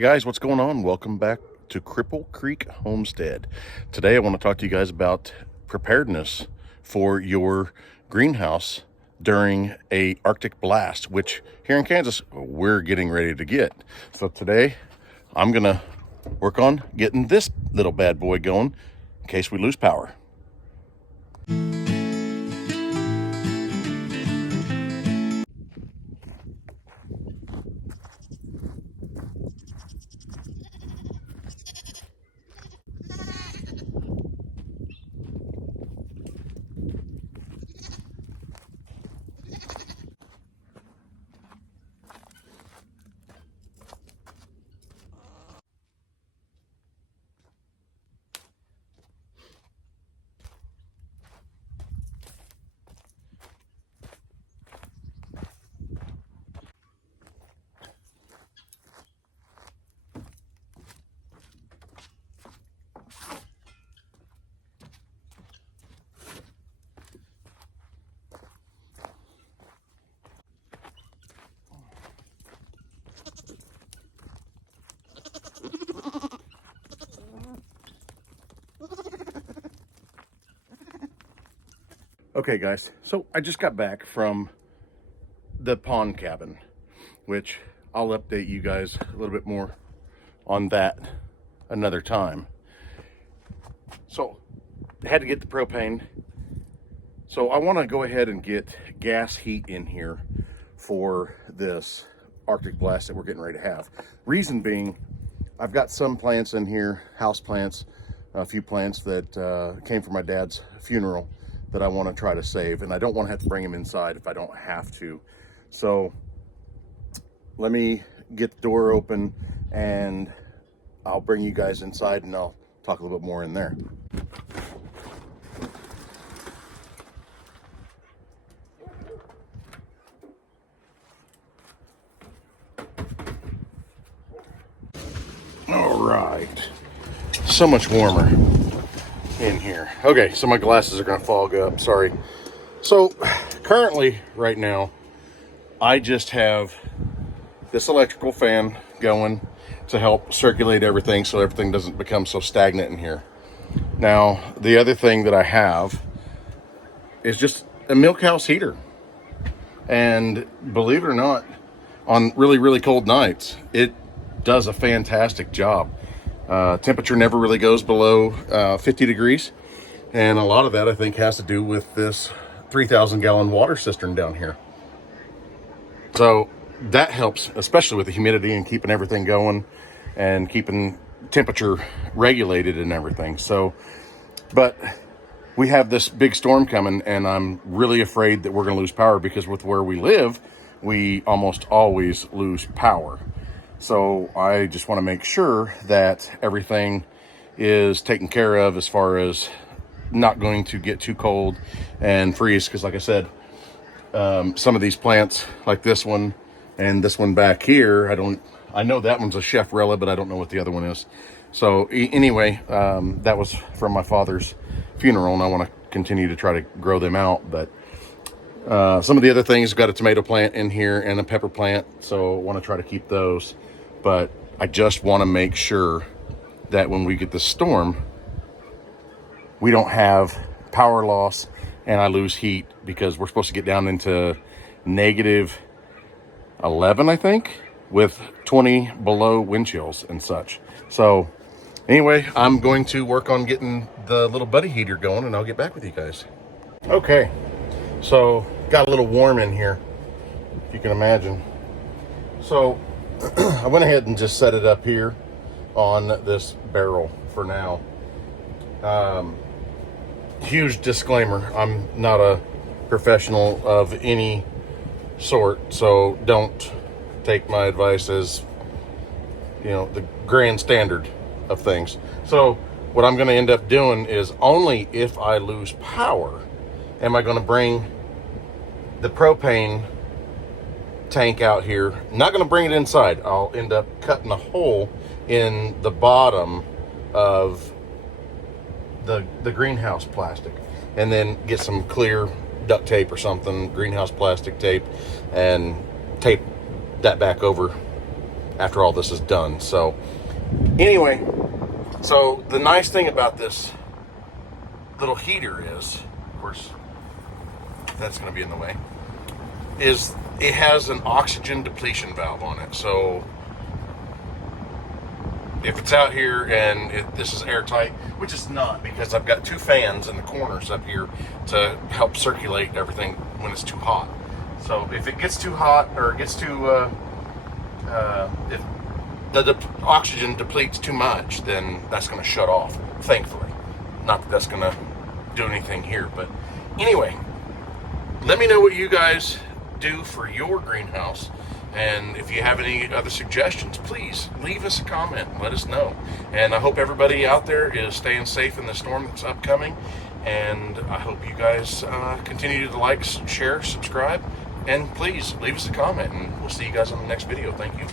Guys, what's going on? Welcome back to Cripple Creek Homestead. Today I want to talk to you guys about preparedness for your greenhouse during a Arctic blast, which here in Kansas we're getting ready to get. So today I'm gonna work on getting this little bad boy going in case we lose power. Okay guys, so I just got back from the pond cabin, which I'll update you guys a little bit more on that another time. So I had to get the propane. So I want to go ahead and get gas heat in here for this Arctic blast that we're getting ready to have. Reason being, I've got some plants in here, house plants, a few plants that came from my dad's funeral that I want to try to save, and I don't want to have to bring them inside if I don't have to. So let me get the door open and I'll bring you guys inside and I'll talk a little bit more in there. All right, so much warmer in here. Okay, so my glasses are gonna fog up, sorry. So currently, right now, I just have this electrical fan going to help circulate everything so everything doesn't become so stagnant in here. Now, the other thing that I have is just a milk house heater. And believe it or not, on really, really cold nights, it does a fantastic job. Temperature never really goes below 50 degrees. And a lot of that, I think, has to do with this 3,000 gallon water cistern down here. So that helps, especially with the humidity and keeping everything going and keeping temperature regulated and everything. So, but we have this big storm coming and I'm really afraid that we're going to lose power because with where we live, we almost always lose power. So I just want to make sure that everything is taken care of as far as not going to get too cold and freeze. Because like I said, some of these plants like this one and this one back here, I know that one's a chef Rella, but I don't know what the other one is. So anyway, that was from my father's funeral and I want to continue to try to grow them out. But some of the other things, got a tomato plant in here and a pepper plant. So I want to try to keep those. But I just want to make sure that when we get the storm, we don't have power loss and I lose heat, because we're supposed to get down into -11, I think, with 20 below wind chills and such. So anyway, I'm going to work on getting the little buddy heater going and I'll get back with you guys. Okay, so got a little warm in here, if you can imagine. So I went ahead and just set it up here on this barrel for now. Huge disclaimer, I'm not a professional of any sort, so don't take my advice as, you know, the grand standard of things. So what I'm going to end up doing is, only if I lose power am I going to bring the propane tank out here. Not going to bring it inside. I'll end up cutting a hole in the bottom of the greenhouse plastic and then get some clear duct tape or something, greenhouse plastic tape, and tape that back over after all this is done. So anyway, so the nice thing about this little heater is, of course, that's going to be in the way, is it has an oxygen depletion valve on it. So if it's out here and this is airtight, which it's not, because I've got 2 fans in the corners up here to help circulate everything when it's too hot. So if it gets too hot, or it gets too, if the oxygen depletes too much, then that's going to shut off, thankfully. Not that that's going to do anything here, but anyway, let me know what you guys do for your greenhouse. And if you have any other suggestions, please leave us a comment and let us know. And I hope everybody out there is staying safe in the storm that's upcoming. And I hope you guys continue to like, share, subscribe, and please leave us a comment. And we'll see you guys on the next video. Thank you.